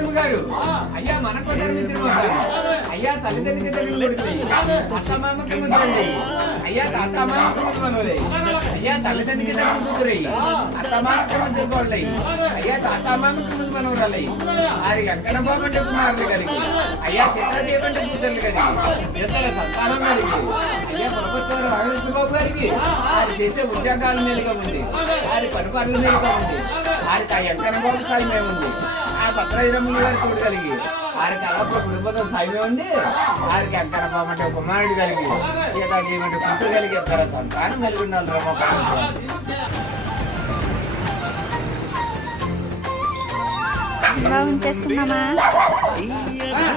చిత్రమ్మ గారు అయ్యా మనకు అయ్యా తల్లిదండ్రులకి అత్తమామకి ముద్రండి అయ్యా తాతమామకి ముద్రమనులే అయ్యా తల్లిదండ్రులకి కూతురై అత్తమామకి ముద్రకోళ్ళై అయ్యా తాతమామకి ముందు మనవరాలై అది వెంకట బాబంటే కుమారులు కలిగి అయ్యా చిత్రదేవంటే కూతుర్లు కలిగి ఇతర సంతానం కలిగి అయ్యా ప్రభుత్వం రామకృష్ణబాబు గారికి అది చేసే ఉద్యోగాలు మేలుగా ఉంది అది పరిపాలన మేలుగా ఉంది వారికి ఆ వెంకట బాబు సాయమే ఉంది ఆ భద్రాజరమ్మ గారి తోడు కలిగి వారికి అల్లప్పుడు కుటుంబంతో సాయమే ఉంది వారికి వెంకట బాబు అంటే కుమారుడు కలిగి సీతాదేవంటే కూతురు కలిగి ఇద్దరు సంతానం కలిగి ఉన్నారు ఉంచేసుకున్నామా